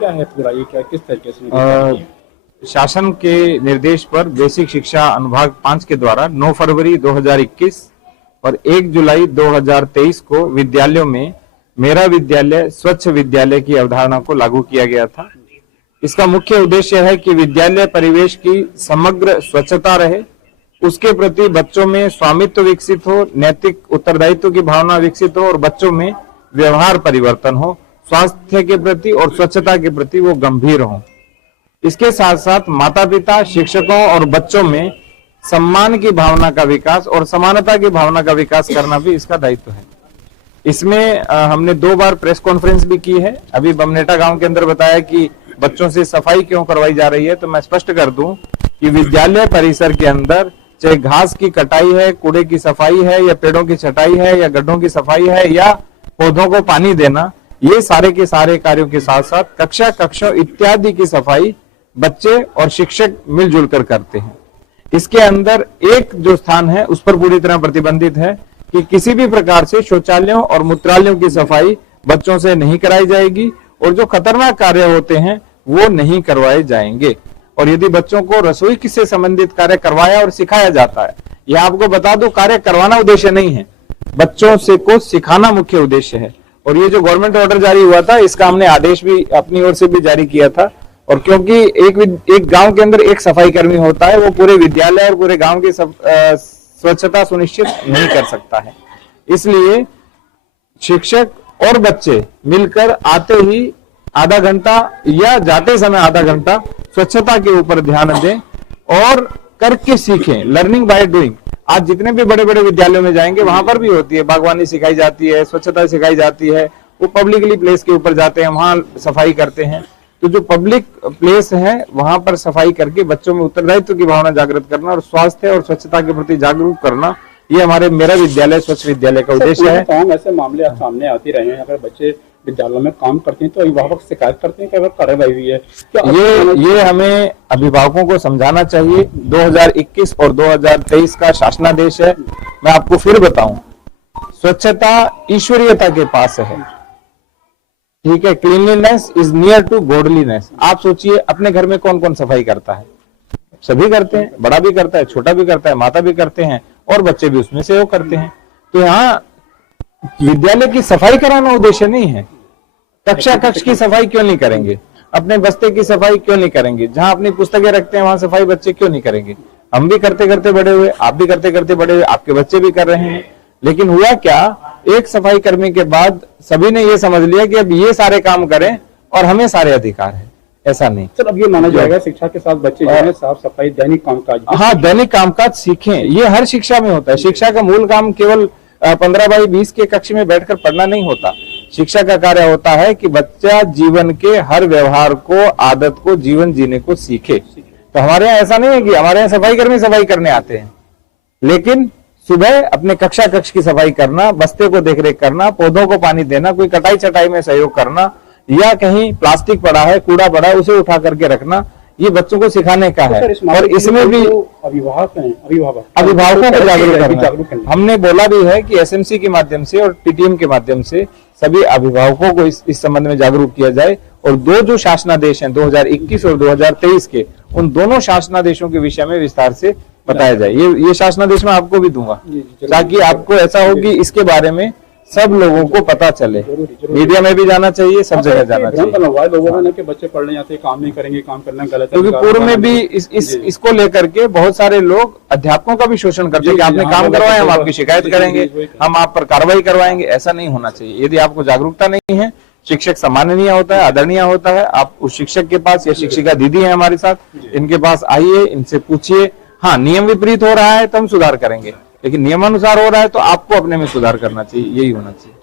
क्या है पूरा, ये क्या किस तरीके से? शासन के निर्देश पर बेसिक शिक्षा अनुभाग 5 के द्वारा 9 फरवरी 2021 और 1 जुलाई 2023 को विद्यालयों में मेरा विद्यालय स्वच्छ विद्यालय की अवधारणा को लागू किया गया था। इसका मुख्य उद्देश्य है कि विद्यालय परिवेश की समग्र स्वच्छता रहे, उसके प्रति बच्चों में स्वामित्व विकसित हो, नैतिक उत्तरदायित्व की भावना विकसित हो और बच्चों में व्यवहार परिवर्तन हो, स्वास्थ्य के प्रति और स्वच्छता के प्रति वो गंभीर हो। इसके साथ साथ माता पिता, शिक्षकों और बच्चों में सम्मान की भावना का विकास और समानता की भावना का विकास करना भी इसका दायित्व है। इसमें हमने 2 बार प्रेस कॉन्फ्रेंस भी की है। अभी बमनेटा गांव के अंदर बताया कि बच्चों से सफाई क्यों करवाई जा रही है, तो मैं स्पष्ट कर दूं कि विद्यालय परिसर के अंदर चाहे घास की कटाई है, कूड़े की सफाई है, या पेड़ों की छटाई है, या गड्ढों की सफाई है, या पौधों को पानी देना, ये सारे के सारे कार्यों के साथ साथ कक्षों इत्यादि की सफाई बच्चे और शिक्षक मिलजुल कर करते हैं। इसके अंदर एक जो स्थान है उस पर पूरी तरह प्रतिबंधित है कि किसी भी प्रकार से शौचालयों और मूत्रालयों की सफाई बच्चों से नहीं कराई जाएगी और जो खतरनाक कार्य होते हैं वो नहीं करवाए जाएंगे। और यदि बच्चों को रसोई से संबंधित कार्य करवाया और सिखाया जाता है, यह आपको बता दो, कार्य करवाना उद्देश्य नहीं है, बच्चों से को सिखाना मुख्य उद्देश्य है। और ये जो गवर्नमेंट ऑर्डर जारी हुआ था, इसका हमने आदेश भी अपनी ओर से भी जारी किया था। और क्योंकि एक गांव के अंदर एक सफाई कर्मी होता है, वो पूरे विद्यालय और पूरे गांव की स्वच्छता सुनिश्चित नहीं कर सकता है, इसलिए शिक्षक और बच्चे मिलकर आते ही आधा घंटा या जाते समय आधा घंटा स्वच्छता के ऊपर ध्यान दें और करके सीखें। Learning by doing. आज जितने भी बड़े बड़े विद्यालयों में जाएंगे वहां पर भी होती है, बागवानी सिखाई जाती है, स्वच्छता सिखाई जाती है, वो पब्लिकली प्लेस के ऊपर जाते हैं, वहां सफाई करते हैं। तो जो पब्लिक प्लेस है वहां पर सफाई करके बच्चों में उत्तरदायित्व की भावना जागृत करना और स्वास्थ्य और स्वच्छता के प्रति जागरूक करना, ये हमारे मेरा विद्यालय स्वच्छ विद्यालय का उद्देश्य है। तमाम ऐसे मामले आप सामने आते रहे हैं, अगर बच्चे विद्यालयों में काम करते हैं तो अभिभावक शिकायत करते हैं कि कार्रवाई हुई है, ये हमें अभिभावकों को समझाना चाहिए। 2021 और 2023 का शासनादेश है। मैं आपको फिर बताऊं, स्वच्छता ईश्वरीयता के पास है, ठीक है। Cleanliness is near to godliness. आप सोचिए अपने घर में कौन कौन सफाई करता है? सभी करते हैं, बड़ा भी करता है, छोटा भी करता है, माता भी करते हैं और बच्चे भी उसमें से वो करते हैं। तो यहाँ विद्यालय की सफाई कराना उद्देश्य नहीं है। कक्ष की सफाई क्यों नहीं करेंगे? अपने बस्ते की सफाई क्यों नहीं करेंगे? जहां अपनी पुस्तकें रखते हैं वहां सफाई बच्चे क्यों नहीं करेंगे? हम भी करते करते बड़े हुए, आप भी करते करते बड़े हुए, आपके बच्चे भी कर रहे हैं। लेकिन हुआ क्या, एक सफाई कर्मी के बाद सभी ने ये समझ लिया कि अब ये सारे काम करें और हमें सारे अधिकार है। ऐसा नहीं। सर, अब ये माना जाएगा शिक्षा के साथ बच्चे जो है साफ सफाई दैनिक कामकाज, हाँ दैनिक कामकाज सीखें। ये हर शिक्षा में होता है। शिक्षा का मूल काम केवल 15/20 के कक्ष में बैठकर पढ़ना नहीं होता। शिक्षा का कार्य होता है कि बच्चा जीवन के हर व्यवहार को, आदत को, जीवन जीने को सीखे। तो हमारे यहाँ ऐसा नहीं है कि हमारे यहाँ सफाई कर्मी सफाई करने आते हैं, लेकिन सुबह अपने कक्ष की सफाई करना, बस्ते को देखरेख करना, पौधों को पानी देना, कोई कटाई छटाई में सहयोग करना, या कहीं प्लास्टिक पड़ा है, कूड़ा पड़ा है, उसे उठा करके रखना, ये बच्चों को सिखाने का है। और इसमें भी अभिभावकों को जागरूक करना। हमने बोला भी है कि एसएमसी के माध्यम से और पीटीएम के माध्यम से सभी अभिभावकों को इस संबंध में जागरूक किया जाए। और 2 जो शासनादेश हैं 2021 और 2023 के, उन दोनों शासनादेशों के विषय में विस्तार से बताया जाए। ये शासनादेश मैं आपको भी दूंगा, ताकि आपको ऐसा हो कि इसके बारे में सब लोगों को पता चले। मीडिया में भी जाना चाहिए, सब जगह जाना चाहिए। लोगों ने कि बच्चे पढ़ने जाते हैं, काम नहीं करेंगे, काम करना गलत है। क्योंकि पूर्व में भी इसको लेकर के बहुत सारे लोग अध्यापकों का भी शोषण करते हैं कि आपने काम करवाया, हम आपकी शिकायत करेंगे, हम आप पर कार्रवाई करवाएंगे। ऐसा नहीं होना चाहिए। यदि आपको जागरूकता नहीं है, शिक्षक सम्माननीय होता है, आदरणीय होता है, आप उस शिक्षक के पास या शिक्षिका दीदी है हमारे साथ, इनके पास आइए, इनसे पूछिए। हाँ, नियम विपरीत हो रहा है तो हम सुधार करेंगे, लेकिन नियमानुसार हो रहा है तो आपको अपने में सुधार करना चाहिए। यही होना चाहिए।